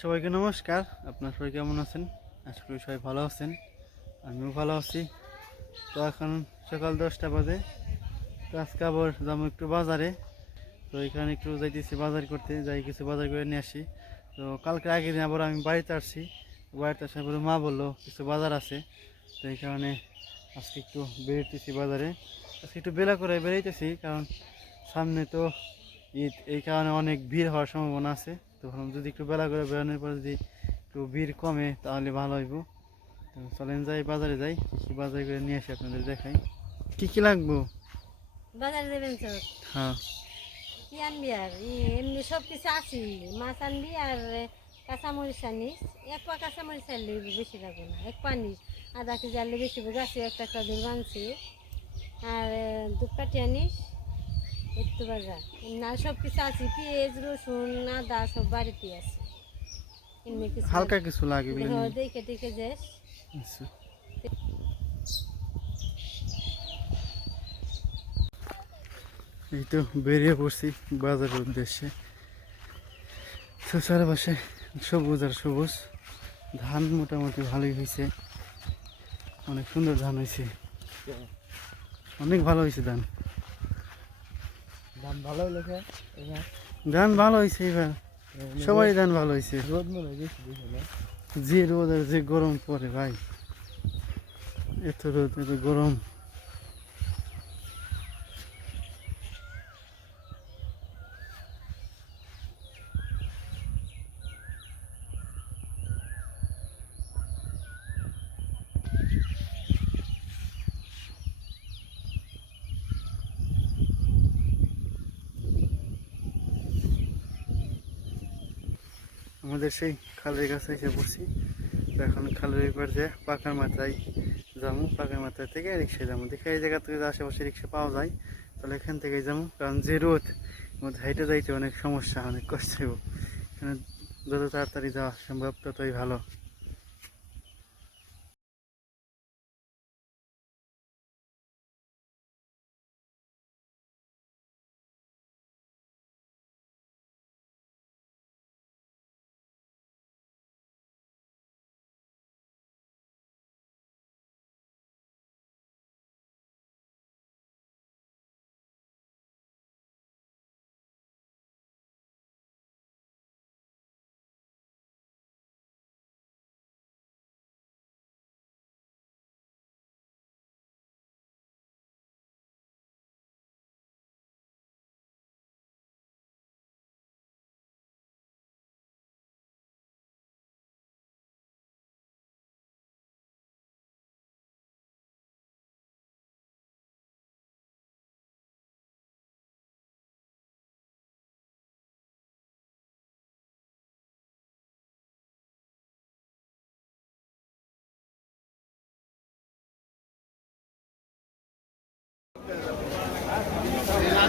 সবাইকে নমস্কার। আপনার সবাই কেমন আছেন? আশা করি সবাই ভালো আছেন। আমিও ভালো আছি। তো এখন সকাল দশটা বাজে। তো আজকে আবার যাব একটু বাজারে। তো এখানে একটু যাইতেছি বাজার করতে। যাই কিছু বাজার করে নিয়ে আসি। তো কালকে আগের দিন আবার আমি বাড়িতে আসছি। বাড়িতে আসার পরে মা বলল, কিছু বাজার আছে। তো এই কারণে আজকে একটু বেরোতেছি বাজারে। আজকে একটু বেলা করে বেরোইতেছি, কারণ সামনে তো ঈদ। এই কারণে অনেক ভিড় হওয়ার সম্ভাবনা আছে। ভাবলাম যদি একটু বেলা করে বেরোনোর পর যদি একটু ভিড় কমে তাহলে ভালো হইব। তো চলেন যাই বাজারে যাই। কী বাজার করে নিয়ে আসি আপনাদের দেখাই। কি কি লাগবো? বাজারে দেবেন তো? হ্যাঁ। কি আনবি আর? এমনি সব কিছু আছি। মাছ আনবি আর কাঁচামরিচ আনিস। এক পা কাঁচামরিচ আনলে বেশি লাগবে না। এক পা নিস আধা কেজি আনলে বেশি গাছে একটা একটা দূর বানছি। আর দুপাটি আনিস। একটু বাজার। না সব কিছু আছে। পেঁয়াজ রসুন আদা সব বাড়িতে আছে। এমনি কিছু হালকা কিছু লাগে এগুলো দেখো, দেখে দেখে যাস আচ্ছা। এই তো বেরিয়ে পড়ছি বাজারের উদ্দেশ্যে। তো চারপাশে সবুজ আর সবুজ। ধান মোটামুটি ভালোই হয়েছে। অনেক সুন্দর ধান হয়েছে। অনেক ভালো হয়েছে ধান। দাম ভালো লেখা ধান ভালো হয়েছে এবার। সবাই ধান ভালো হয়েছে রোদ মনে দেখে যে রোদ আর যে গরম পড়ে ভাই। এত রোদ এত গরম। আমাদের সেই খালের কাছে এসে পড়ছি। তো এখন খালের এবার যে পাকার মাথায় যাব পাকার মাথা থেকে রিক্সায় যাব। দেখে এই জায়গা থেকে আশেপাশে রিক্সা পাওয়া যায়, তাহলে এখান থেকেই যাব। কারণ যে রোদ মধ্যে হাইটে যাইতে অনেক সমস্যা, অনেক কষ্ট এখানে যত তাড়াতাড়ি যাওয়া সম্ভব ততই ভালো।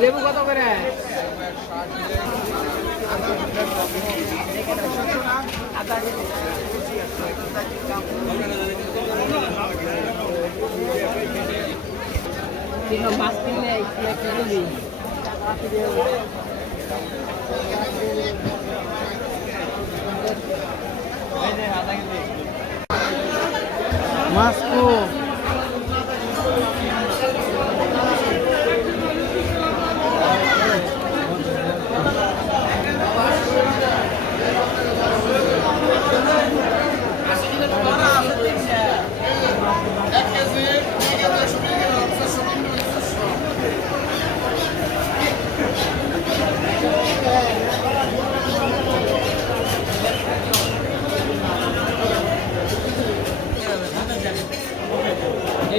লেবু কত করে? মাছ কিনলে একটা দিবি মাছ কো এই মির্গা মাছটি সামনে মির্গা মাছটি সামনে নেবেন কাকা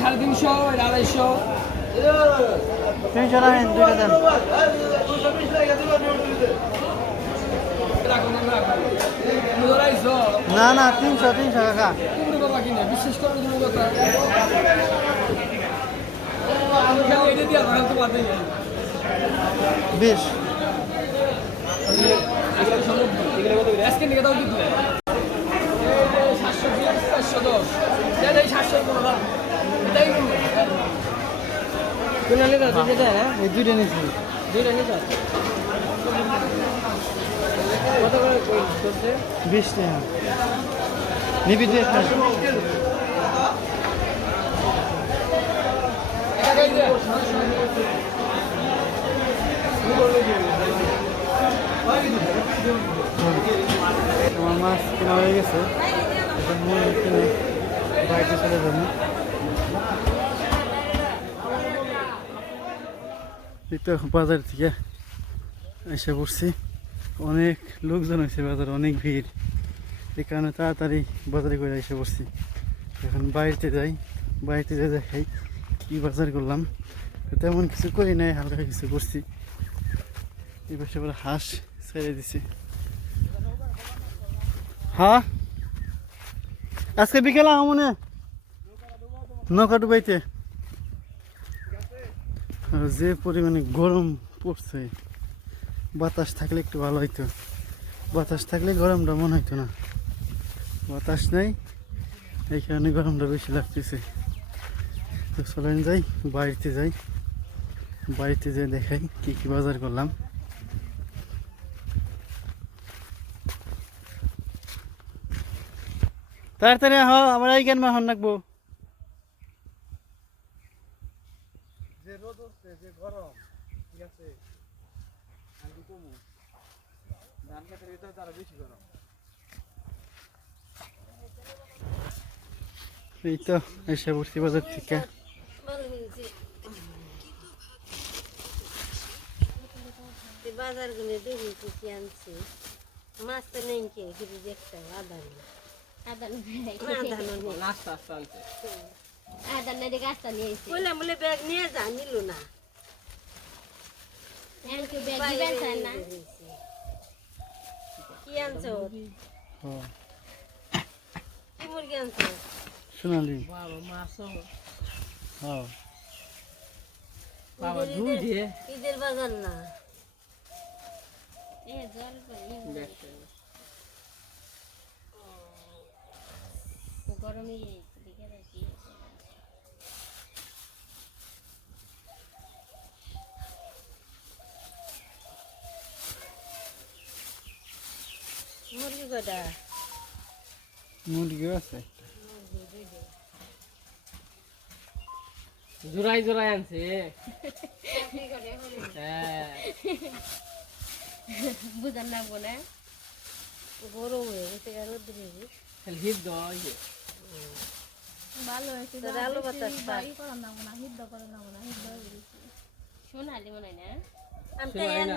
সাড়ে তিনশো আড়াইশো। তিনশো রাখেন দুইটা দেন। আড়াইশো না না তিনশো তিনশো কাকা। বিশেষ করে কথা। বিশ। আজকে নিয়ে দাও কিন্তু সাতশো বিশ চারশো দশ এই সাতশো পনেরো এটাই কোন নিতে দুটো দেয় না এই দুইটা নিচ্ছি দুইটা নিতে কত করে করছে বিশ টাকা নিবি দুই একটা টাকাই দে আমার মাছ কেনা হয়ে গেছে। বাড়িতে চলে যাব এই বাজার থেকে এসে পড়ছি। অনেক লোকজন হয়েছে বাজার, অনেক ভিড়। এই কারণে তাড়াতাড়ি বাজারে করে এসে পড়ছি। এখন বাড়িতে যাই বাড়িতে যাই দেখাই কী বাজার করলাম। তেমন কিছু করি নাই, হালকা কিছু করছি। পাশে আবার হাঁস ছেড়ে দিছি। হ্যাঁ আজকে বিকেলে আমনে নৌকা ডুবাইতে। যে পরিমাণে গরম পড়ছে, বাতাস থাকলে একটু ভালো হইতো। বাতাস থাকলে গরমটা মনে হইতো না। বাতাস নেই, এই কারণে গরমটা বেশি লাগতেছে। তো চলেন যাই, বাড়িতে যাই। বাড়িতে যাই দেখাই কি কি বাজার করলাম। তাড়াতাড়ি হ আমার এই কেন মাহন রাখব যে রোদ হচ্ছে যে গরম ঠিক আছে? আমি কমু? ধান খেতের ভিতরে তারা বেশি গরম। এই তো এসে পড়ছি বাজার থেকে। বাজারগুলো দেখি কি আনছি। মাছ তো নেই কে কিন্তু দেখতে আদা নেই। ব্যাগ নিয়ে যা নিল না। চান না কি আনছো? কি মুরগি আনছো? সোনালি বাবা মাছ হ্যাঁ। বাবা দিয়ে। ঈদের বাজার না। এ জল পানি গরমে দেখে রাখি মুরগি কটা মুরগিও আছে জোড়াই জোড়াই আনছে হ্যাঁ বুঝান না বোনা গরম হয়ে গেছে আর রোদ্রে খালি হিট দেওয়া হয়েছে ভালো হয়েছে তোর আলু বাতাস পাক। সোনালি মনে হয় না? আমি তো মনে না